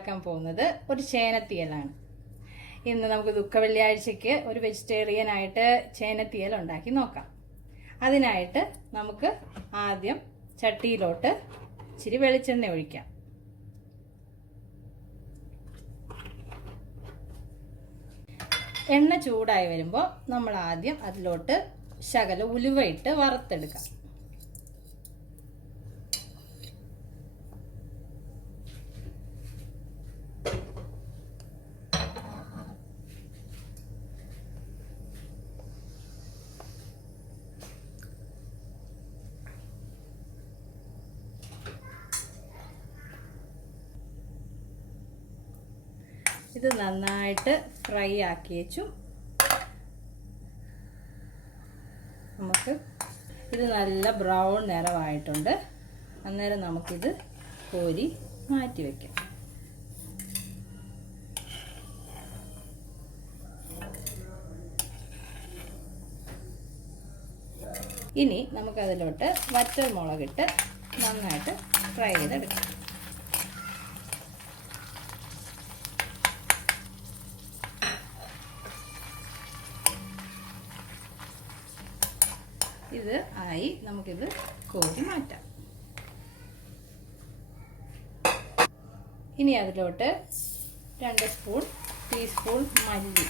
ഉണ്ടാക്കാൻ പോകുന്നത് ഒരു ചേനത്തീയലാണ്. ഇന്ന് നമുക്ക് ദുഃഖ വെള്ളിയാഴ്ചയ്ക്ക് ഒരു വെജിറ്റേറിയൻ ആയിട്ട് ചേനത്തീയൽ ഉണ്ടാക്കി നോക്കാം. അതിനായിട്ട് നമുക്ക് ആദ്യം ചട്ടിയിലോട്ട് ഇച്ചിരി വെളിച്ചെണ്ണ ഒഴിക്കാം. എണ്ണ ചൂടായി വരുമ്പോൾ നമ്മൾ ആദ്യം അതിലോട്ട് ശകല ഉലുവ ഇട്ട് വറുത്തെടുക്കാം. ഇത് നന്നായിട്ട് ഫ്രൈ ആക്കി വെച്ചു. നമുക്ക് ഇത് നല്ല ബ്രൗൺ നിറമായിട്ടുണ്ട്. അന്നേരം നമുക്കിത് കോരി മാറ്റി വയ്ക്കാം. ഇനി നമുക്കതിലോട്ട് വറ്റൽ മുളകിട്ട് നന്നായിട്ട് ഫ്രൈ ചെയ്തെടുക്കാം. ഇത് ആയി, നമുക്കിത് കോരി മാറ്റാം. ഇനി അതിലോട്ട് 2 ടീസ്പൂൺ മല്ലി.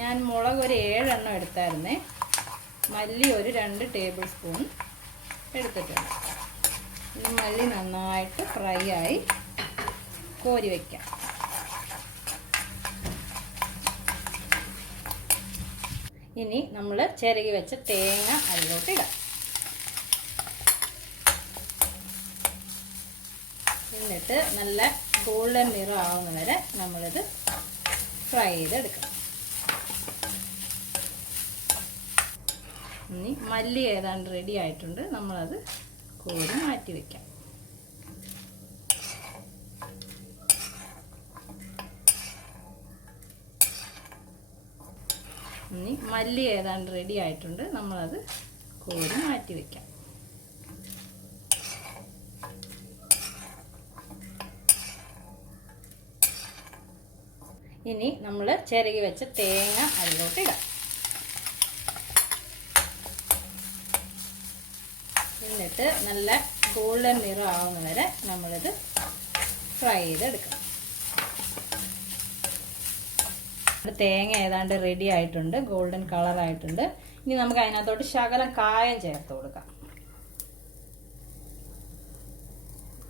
ഞാൻ മുളക് ഒരു 7 എണ്ണം എടുത്തായിരുന്നേ. മല്ലി ഒരു 2 ടേബിൾ സ്പൂൺ എടുത്തിട്ടുണ്ട്. ഇനി മല്ലി നന്നായിട്ട് ഫ്രൈ ആയി കോരി വയ്ക്കാം. ഇനി നമ്മൾ ചിരകി വെച്ച തേങ്ങ അതിലോട്ട് ഇടാം. എന്നിട്ട് നല്ല ഗോൾഡൻ നിറം ആവുന്ന വരെ നമ്മളിത് ഫ്രൈ ചെയ്തെടുക്കണം. ഇനി മല്ലി ഏതാണ്ട് റെഡി ആയിട്ടുണ്ട്. നമ്മളത് കോരി മാറ്റി വയ്ക്കാം. ഇനി മല്ലി ഏതാണ്ട് റെഡി ആയിട്ടുണ്ട്. നമ്മളത് കോരി മാറ്റി വയ്ക്കാം. ഇനി നമ്മൾ ചിരകി വെച്ച തേങ്ങ അതിലോട്ട് ഇടാം. എന്നിട്ട് നല്ല ഗോൾഡൻ നിറം ആവുന്ന വരെ നമ്മളിത് ഫ്രൈ ചെയ്തെടുക്കണം. തേങ്ങ ഏതാണ്ട് റെഡി ആയിട്ടുണ്ട്, ഗോൾഡൻ കളർ ആയിട്ടുണ്ട്. ഇനി നമുക്ക് അതിനകത്തോട്ട് ശകലം കായം ചേർത്ത് കൊടുക്കാം.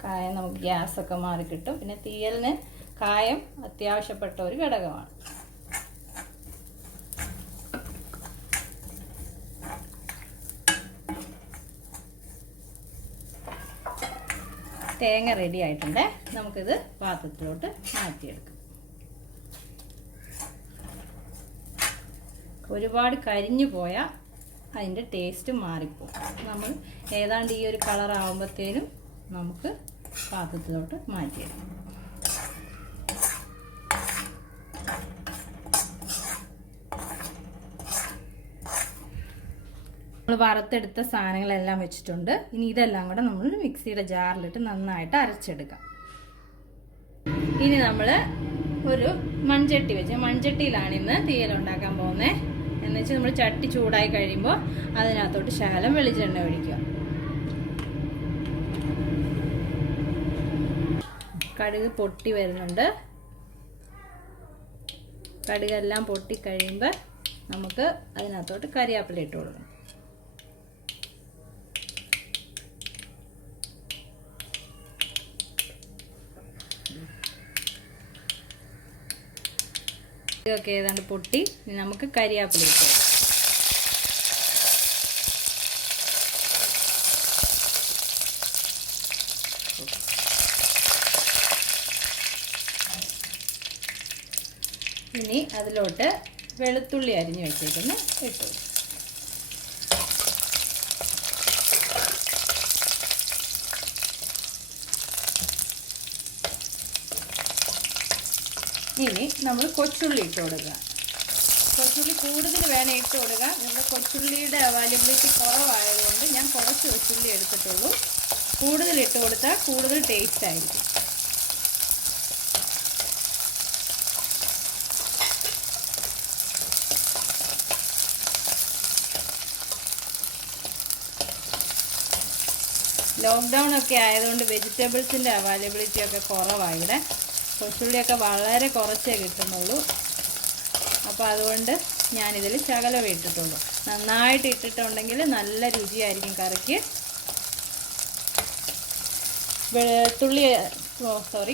കായം നമുക്ക് ഗ്യാസൊക്കെ മാറി കിട്ടും. പിന്നെ തീയലിന് കായം അത്യാവശ്യപ്പെട്ട ഒരു ഘടകമാണ്. തേങ്ങ റെഡി ആയിട്ടുണ്ട്. നമുക്കിത് പാത്രത്തിലോട്ട് മാറ്റിയെടുക്കാം. ഒരുപാട് കരിഞ്ഞു പോയാൽ അതിൻ്റെ ടേസ്റ്റ് മാറിപ്പോകും. നമ്മൾ ഏതാണ്ട് ഈ ഒരു കളർ ആകുമ്പോഴത്തേനും നമുക്ക് പാത്രത്തിലോട്ട് മാറ്റിയെടുക്കാം. നമ്മൾ വറുത്തെടുത്ത സാധനങ്ങളെല്ലാം വെച്ചിട്ടുണ്ട്. ഇനി ഇതെല്ലാം കൂടെ നമ്മൾ മിക്സിയുടെ ജാറിലിട്ട് നന്നായിട്ട് അരച്ചെടുക്കാം. ഇനി നമ്മൾ ഒരു മൺചട്ടി വെച്ച്, മൺചട്ടിയിലാണ് ഇന്ന് തീയൽ ഉണ്ടാക്കാൻ പോകുന്നത്. എന്ന് വെച്ചാൽ നമ്മൾ ചട്ടി ചൂടായി കഴിയുമ്പോൾ അതിനകത്തോട്ട് ശകലം വെളിച്ചെണ്ണ ഒഴിക്കുക. കടുക് പൊട്ടി വരുന്നുണ്ട്. കടുകെല്ലാം പൊട്ടി കഴിയുമ്പോൾ നമുക്ക് അതിനകത്തോട്ട് കറിവേപ്പില ഇട്ട് കൊടുക്കണം. ഇതൊക്കെ ഏതാണ്ട് പൊട്ടി. നമുക്ക് കറിവേപ്പില ഇട്ട് കൊടുക്കാം. ഇനി അതിലോട്ട് വെളുത്തുള്ളി അരിഞ്ഞു വെച്ചേക്കുന്ന ഇട്ടു. ഇനി നമ്മൾ കൊച്ചുള്ളി ഇട്ട് കൊടുക്കുക. കൊച്ചുള്ളി കൂടുതൽ വേണം ഇട്ട് കൊടുക്കാം. ഇവിടെ കൊച്ചുള്ളിയുടെ അവൈലബിലിറ്റി കുറവായതുകൊണ്ട് ഞാൻ കുറച്ച് കൊച്ചുള്ളി എടുത്തിട്ടുള്ളൂ. കൂടുതൽ ഇട്ട് കൊടുത്താൽ കൂടുതൽ ടേസ്റ്റ് ആയിരിക്കും. ലോക്ക്ഡൗൺ ഒക്കെ ആയതുകൊണ്ട് വെജിറ്റബിൾസിൻ്റെ അവൈലബിലിറ്റി ഒക്കെ കുറവാണ്. ഇവിടെ കൊച്ചുള്ളിയൊക്കെ വളരെ കുറച്ചേ കിട്ടുന്നുള്ളൂ. അപ്പോൾ അതുകൊണ്ട് ഞാനിതിൽ ശകലമേ ഇട്ടിട്ടുള്ളൂ. നന്നായിട്ട് ഇട്ടിട്ടുണ്ടെങ്കിൽ നല്ല രുചിയായിരിക്കും കറിക്ക്.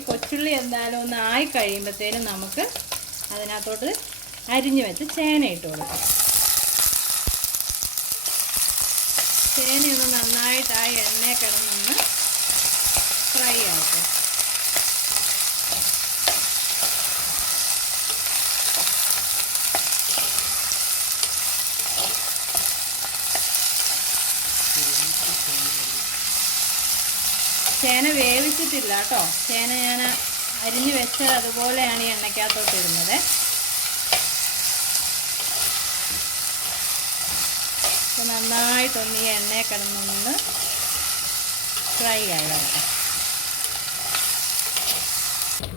കൊച്ചുള്ളി എന്തായാലും ഒന്ന് ആയി കഴിയുമ്പോഴത്തേനും നമുക്ക് അതിനകത്തോട്ട് അരിഞ്ഞു വെച്ച് ചേന ഇട്ട് കൊടുക്കാം. ചേനയൊന്ന് നന്നായിട്ട് ആ എണ്ണയിൽ കിടന്നൊന്ന് ഫ്രൈ ആയിട്ട് ചേന വേവിച്ചിട്ടില്ല കേട്ടോ. ചേന ഞാൻ അരിഞ്ഞു വെച്ചത് അതുപോലെയാണ് ഈ എണ്ണയ്ക്കകത്തോട്ട് ഇടുന്നത്. നന്നായിട്ടൊന്ന് ഈ എണ്ണയിൽ കിടന്നൊന്ന് ഫ്രൈ ആയി വരട്ടെ.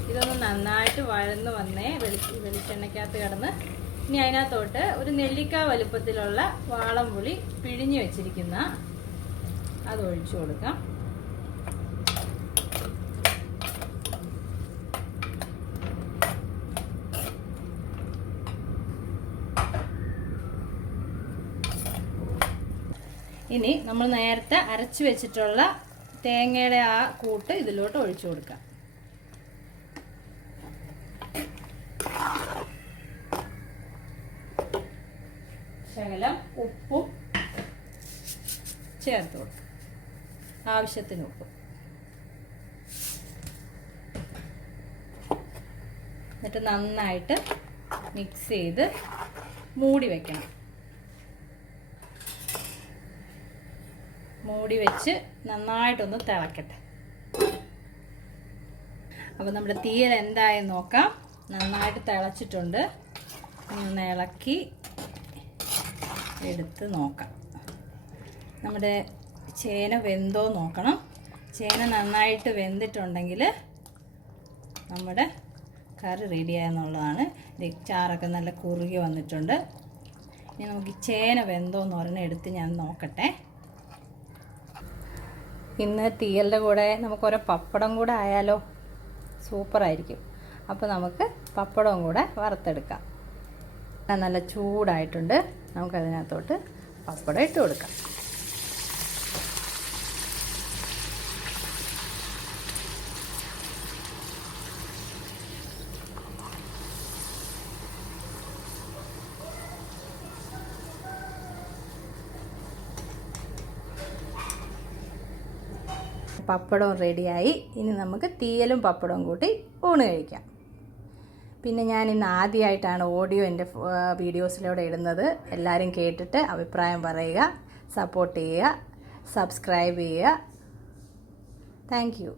ഇതൊന്ന് നന്നായിട്ട് വഴന്ന് വന്നേ വെളിച്ചെണ്ണയ്ക്കകത്ത് കിടന്ന്. ഇനി അതിനകത്തോട്ട് ഒരു നെല്ലിക്ക വലുപ്പത്തിലുള്ള വാളംപുളി പിഴിഞ്ഞ് വെച്ചിരിക്കുന്ന അത് ഒഴിച്ചു കൊടുക്കാം. ഇനി നമ്മൾ നേരത്തെ അരച്ചു വെച്ചിട്ടുള്ള തേങ്ങയുടെ ആ കൂട്ട് ഇതിലോട്ട് ഒഴിച്ചു കൊടുക്കാം. ശകലം ഉപ്പും ചേർത്ത് കൊടുക്കാം. ആവശ്യത്തിന് ഉപ്പ്. എന്നിട്ട് നന്നായിട്ട് മിക്സ് ചെയ്ത് മൂടി വെക്കണം. മൂടി വെച്ച് നന്നായിട്ടൊന്ന് തിളക്കട്ടെ. അപ്പോൾ നമ്മുടെ തീയൽ എന്തായെന്ന് നോക്കാം. നന്നായിട്ട് തിളച്ചിട്ടുണ്ട്. ഒന്ന് ഇളക്കി എടുത്ത് നോക്കാം. നമ്മുടെ ചേന വെന്തോ നോക്കണം. ചേന നന്നായിട്ട് വെന്തിട്ടുണ്ടെങ്കിൽ നമ്മുടെ കറി റെഡിയായെന്നുള്ളതാണ്. ചാറൊക്കെ നല്ല കുറുകി വന്നിട്ടുണ്ട്. ഇനി നമുക്ക് ചേന വെന്തോന്ന് പറഞ്ഞ് എടുത്ത് ഞാൻ നോക്കട്ടെ. ഇന്ന് തീയലിൻ്റെ കൂടെ നമുക്കൊരു പപ്പടം കൂടെ ആയാലോ? സൂപ്പറായിരിക്കും. അപ്പോൾ നമുക്ക് പപ്പടവും കൂടെ വറുത്തെടുക്കാം. നല്ല ചൂടായിട്ടുണ്ട്. നമുക്കതിനകത്തോട്ട് പപ്പടം ഇട്ട് കൊടുക്കാം. പപ്പടവും റെഡിയായി. ഇനി നമുക്ക് തീയലും പപ്പടവും കൂട്ടി ഊണ് കഴിക്കാം. പിന്നെ ഞാൻ ഇന്ന് ആദ്യമായിട്ടാണ് ഓഡിയോ എൻ്റെ വീഡിയോസിലൂടെ ഇടുന്നത്. എല്ലാവരും കേട്ടിട്ട് അഭിപ്രായം പറയുക, സപ്പോർട്ട് ചെയ്യുക, സബ്സ്ക്രൈബ് ചെയ്യുക. Thank you.